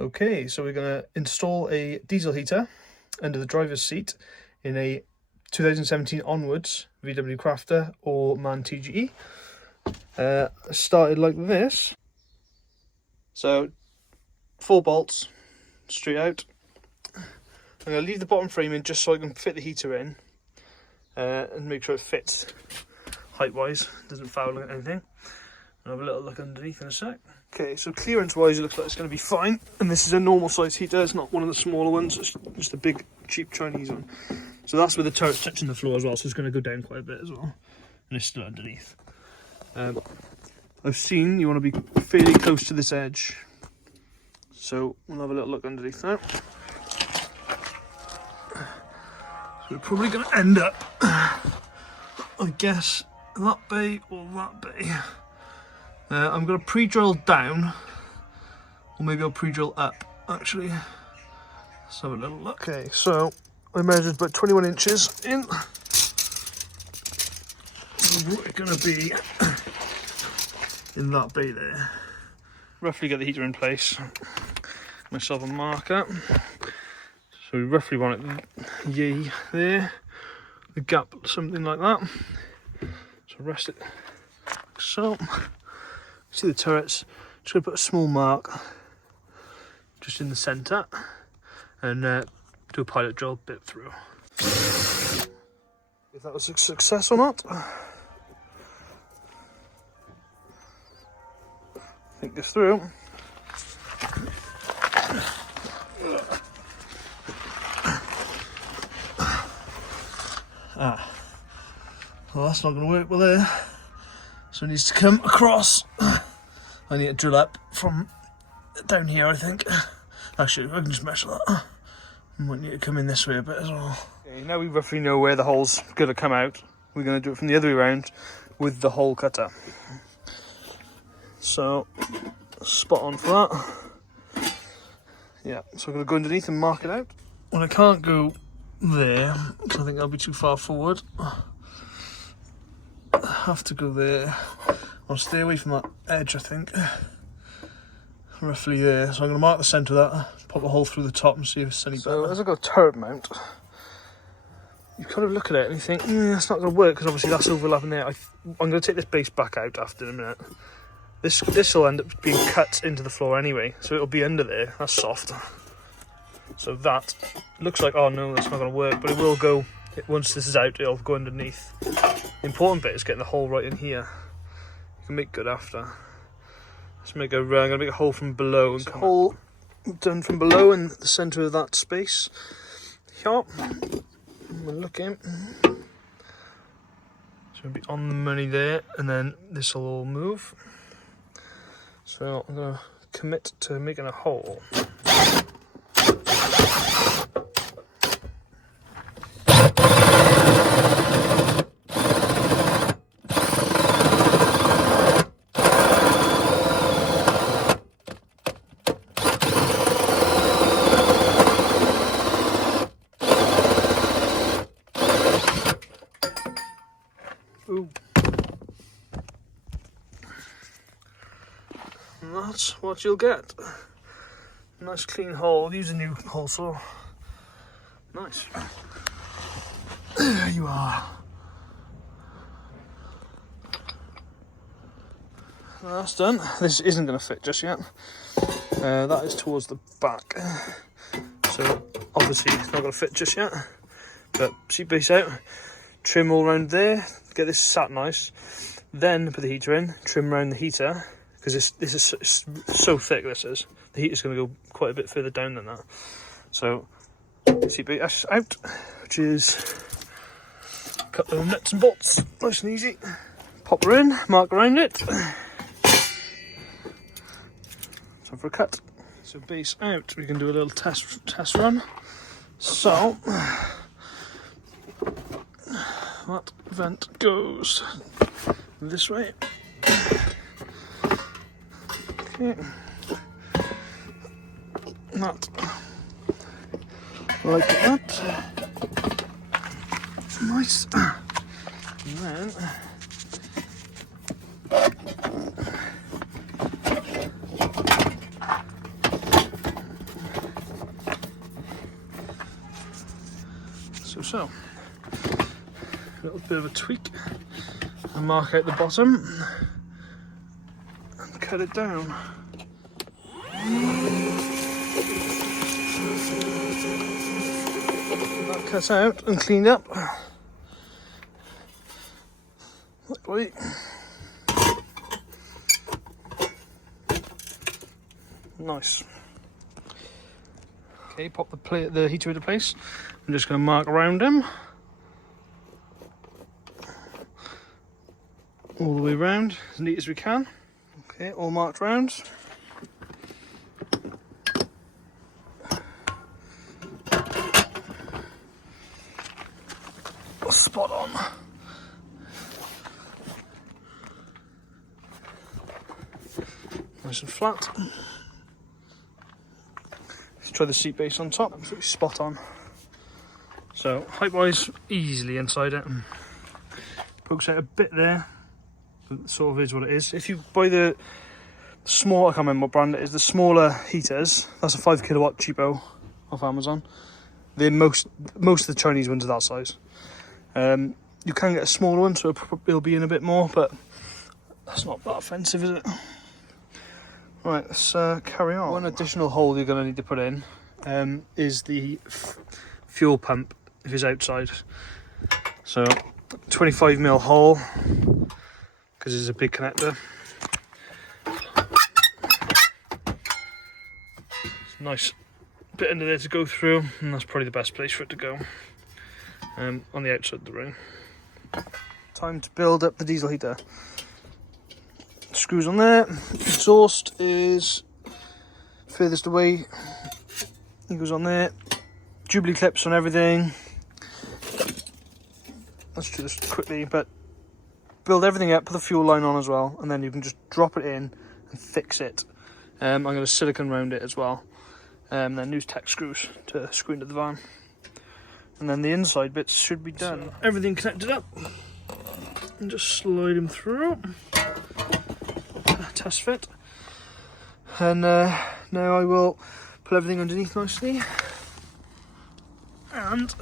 Okay, so we're going to install a diesel heater under the driver's seat in a 2017 onwards VW Crafter or Man TGE. Started like this. So 4 bolts straight out. I'm going to leave the bottom frame in just so I can fit the heater in and make sure it fits height wise, doesn't foul or anything. I'll have a little look underneath in a sec. Okay, so clearance wise it looks like it's going to be fine, and this is a normal size heater, it's not one of the smaller ones, it's just a big cheap Chinese one. So that's where the turret's touching the floor as well, so it's going to go down quite a bit as well, and it's still underneath. I've seen you want to be fairly close to this edge, so we'll have a little look underneath now. So we're probably going to end up, I guess, that bay or that bay. I'm going to pre-drill down, or maybe I'll pre-drill up, actually. Let's have a little look. Okay, so I measured about 21 inches in. We're going to be in that bay there. Roughly get the heater in place. Myself a marker. So we roughly want it yay there. The gap, something like that. So rest it like so. See the turrets, just going to put a small mark just in the centre and do a pilot drill bit through. If that was a success or not. Think this through. Well, that's not going to work well there. So it needs to come across. I need to drill up from down here, I think. Actually, I can just measure that. I might need to come in this way a bit as well. Okay, now we roughly know where the hole's going to come out. We're going to do it from the other way around with the hole cutter. So, spot on for that. Yeah, so I'm going to go underneath and mark it out. Well, I can't go there, so I think that'll be too far forward. I have to go there. I'll stay away from that edge, I think. Roughly there. So I'm going to mark the centre of that, pop a hole through the top and see if it's any better. So as I've got a turret mount, you kind of look at it and you think, that's not going to work because obviously that's overlapping there. I'm going to take this base back out after in a minute. This will end up being cut into the floor anyway, so it'll be under there. That's soft. So that looks like, oh no, that's not going to work, but it will go. Once this is out, it'll go underneath. The important bit is getting the hole right in here. You can make good after. Let's make I'm going to make a hole from below. And hole done from below in the centre of that space. Here. We're looking. So it'll be on the money there, and then this will all move. So I'm going to commit to making a hole. Ooh. And that's what you'll get. Nice clean hole. Use a new hole saw. Nice. There you are. That's done. This isn't going to fit just yet. That is towards the back. So obviously it's not going to fit just yet. But seat base out. Trim all around there. Get this sat nice. Then put the heater in. Trim around the heater. Because this is so thick, this is. The heater's going to go quite a bit further down than that. So, seat base out, which is a couple of nuts and bolts. Nice and easy. Pop her in, mark around it. Time for a cut. So base out, we can do a little test run. So, that vent goes this way. Okay. That like that. Nice. And then so. A little bit of a tweak and mark out the bottom and cut it down. That cut out and cleaned up. Luckily. Nice. Okay, pop the heater into place. I'm just going to mark around him. All the way around, as neat as we can. Okay, all marked round. Spot on. Nice and flat. Let's try the seat base on top. Absolutely spot on. So height wise, easily inside it. Pokes out a bit there. But it sort of is what it is. If you buy the small, I can't remember what brand it is, the smaller heaters, that's a 5 kilowatt cheapo off Amazon. They're most of the Chinese ones are that size. You can get a smaller one, so it'll be in a bit more, but that's not that offensive, is it? Right, let's carry on. One additional hole you're going to need to put in is the fuel pump if it's outside. So 25mm hole, because it's a big connector. It's a nice bit under there to go through, and that's probably the best place for it to go, on the outside of the ring. Time to build up the diesel heater. Screws on there. Exhaust is furthest away. It goes on there. Jubilee clips on everything. Let's do this quickly, but build everything up, put the fuel line on as well, and then you can just drop it in and fix it. I'm going to silicone round it as well. Then use tack screws to screw into the van. And then the inside bits should be done. So, everything connected up. And just slide them through. Test fit. And now I will put everything underneath nicely. And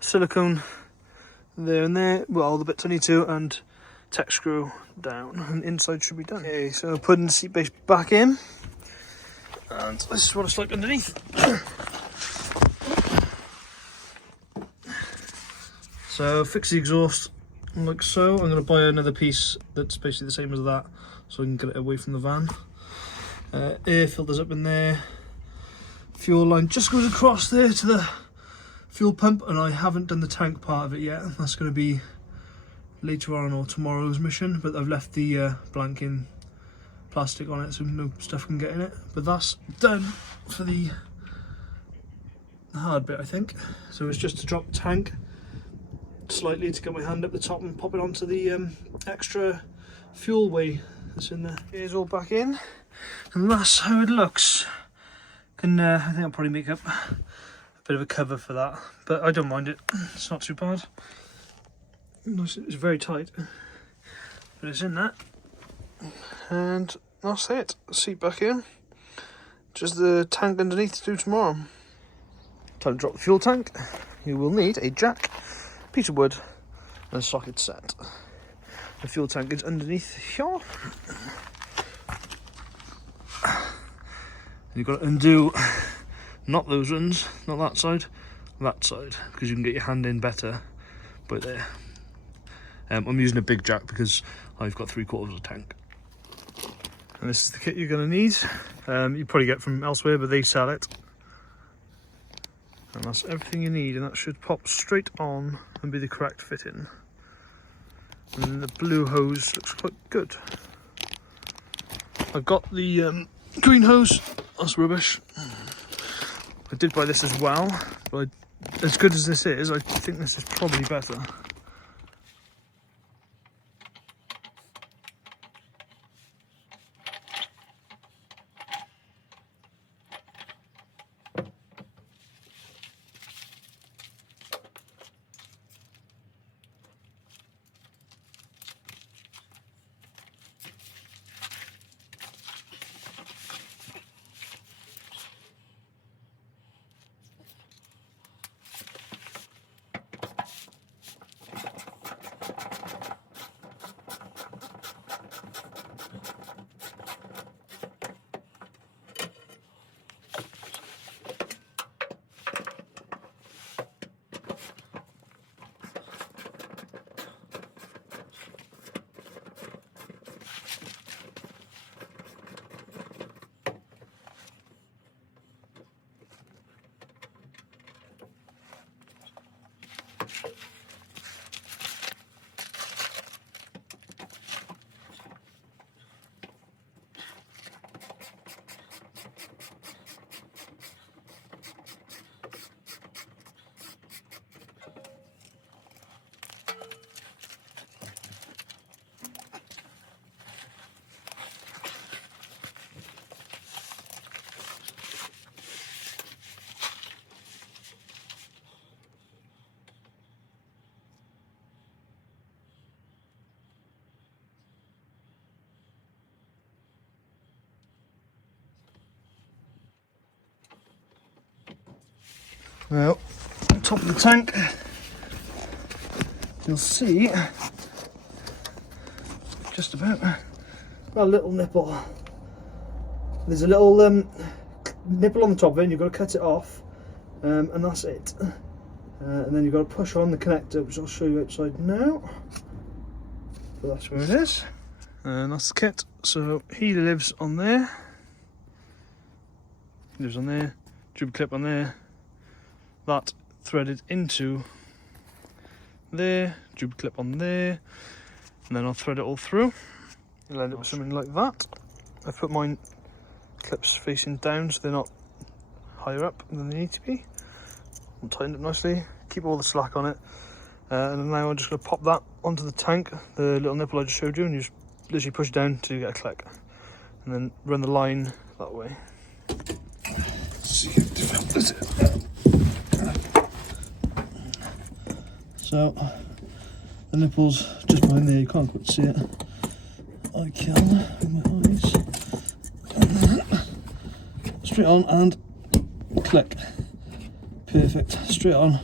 silicone there and there. Well, all the bits I need to, and tack screw down. And inside should be done. Okay, so putting the seat base back in. And this is what it's like underneath. So fix the exhaust like so. I'm going to buy another piece that's basically the same as that, so I can get it away from the van. Air filters up in there. Fuel line just goes across there to the fuel pump, and I haven't done the tank part of it yet. That's going to be later on or tomorrow's mission, but I've left the blanking plastic on it so no stuff can get in it. But that's done for the hard bit, I think. So it's just to drop the tank slightly to get my hand up the top and pop it onto the extra fuel way that's in there. Here's all back in, and that's how it looks. I think I'll probably make up a bit of a cover for that, but I don't mind it. It's not too bad. It's very tight, but it's in that. And that's it. Seat back in. Just the tank underneath to do tomorrow. Time to drop the fuel tank. You will need a jack, piece of wood, and a socket set. The fuel tank is underneath here. You've got to undo not those ones, not that side, because you can get your hand in better by there. I'm using a big jack because I've got 3/4 of a tank. And this is the kit you're going to need. You probably get from elsewhere, but they sell it. And that's everything you need, and that should pop straight on and be the correct fitting. And the blue hose looks quite good. I got the green hose, that's rubbish. I did buy this as well, but as good as this is, I think this is probably better. Well, on top of the tank, you'll see just about a little nipple. There's a little nipple on the top of it, and you've got to cut it off, and that's it. And then you've got to push on the connector, which I'll show you outside now. So that's where it is, and that's the kit. So he lives on there. He lives on there. Tube clip on there. That threaded into there, tube clip on there, and then I'll thread it all through. You'll end up with something like that. I've put mine clips facing down so they're not higher up than they need to be. I'll tighten it nicely, keep all the slack on it, and now I'm just going to pop that onto the tank, the little nipple I just showed you, and you just literally push down till you get a click, and then run the line that way. So the nipple's just behind there, you can't quite see it. I can with my eyes. Straight on and click. Perfect. Straight on,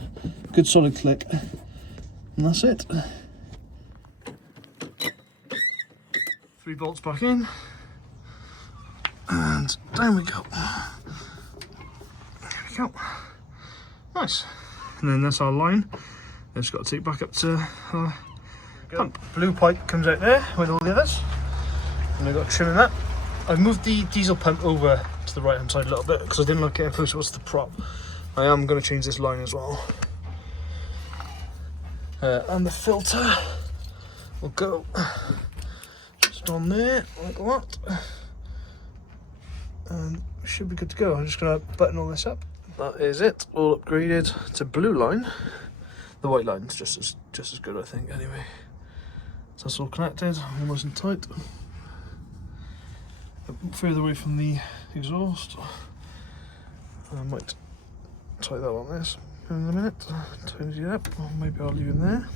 good solid click. And that's it. 3 bolts back in. And down we go. There we go. Nice. And then that's our line. Just got to take back up to pump. Blue pipe comes out there with all the others, and I've got trimming that. I've moved the diesel pump over to the right hand side a little bit because I didn't like it close to the prop. I am going to change this line as well, and the filter will go just on there like that, and we should be good to go. I'm just going to button all this up. That is it, all upgraded to blue line. The white line's just as good, I think, anyway. So that's all connected, almost in tight. Further away from the exhaust. I might tie that on this in a minute, tighten it up, or maybe I'll leave it there.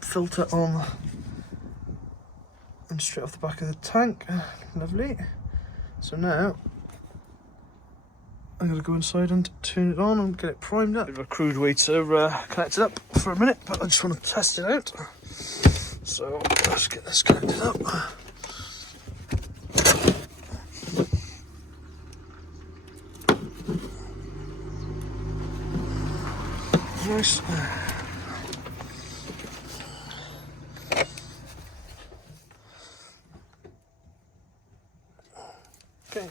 Filter on and straight off the back of the tank, lovely. So now I'm going to go inside and turn it on and get it primed up. Bit of a crude way to connect it up for a minute, but I just want to test it out. So let's get this connected up. Nice. Okay.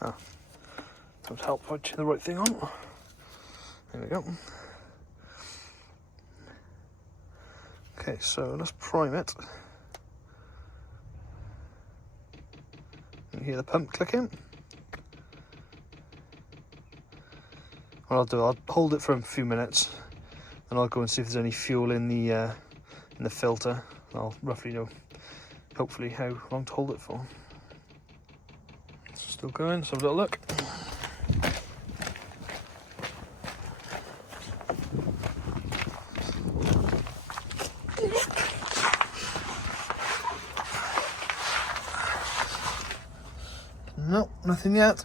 Oh, that would help if I turn the right thing on. There we go. Okay, so let's prime it. You hear the pump clicking. What I'll do, I'll hold it for a few minutes, and I'll go and see if there's any fuel in the filter. I'll roughly know, hopefully, how long to hold it for. Still going, let's have a little look. No, nothing yet.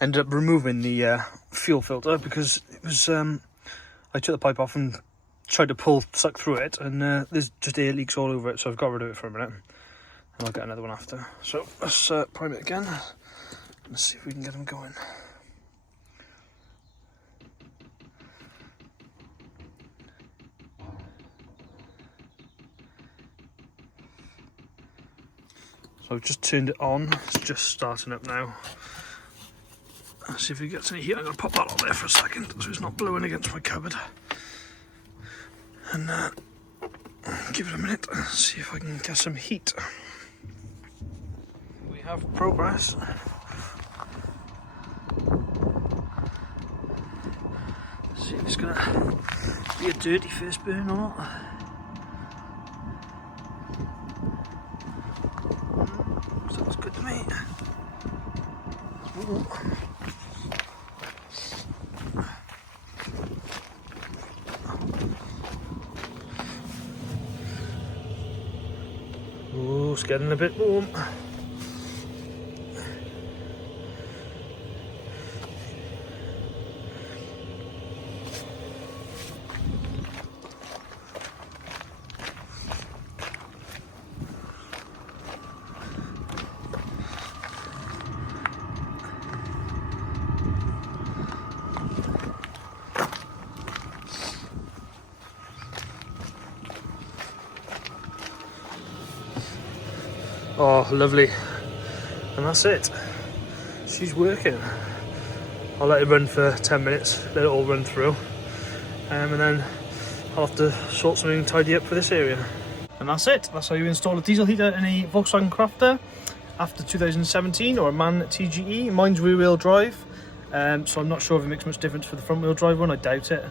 Ended up removing the fuel filter because it was. I took the pipe off and tried to suck through it, and there's just air leaks all over it. So I've got rid of it for a minute, and I'll get another one after. So let's prime it again. Let's see if we can get them going. So I've just turned it on, it's just starting up now. Let's see if it gets any heat. I'm going to pop that on there for a second so it's not blowing against my cupboard. And give it a minute, see if I can get some heat. We have progress. See if it's going to be a dirty first burn or not. Sounds good to me. Ooh. Oh, it's getting a bit warm. Oh, lovely. And that's it. She's working. I'll let it run for 10 minutes, let it all run through. And then I'll have to sort something tidy up for this area. And that's it. That's how you install a diesel heater in a Volkswagen Crafter after 2017 or a Man TGE. Mine's rear wheel drive, so I'm not sure if it makes much difference for the front wheel drive one, I doubt it.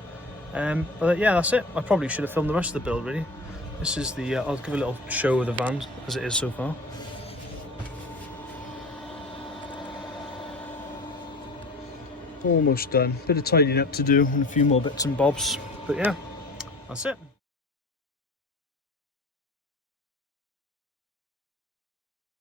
But yeah, that's it. I probably should have filmed the rest of the build really. This is the, I'll give a little show of the van as it is so far. Almost done. Bit of tidying up to do and a few more bits and bobs. But yeah, that's it.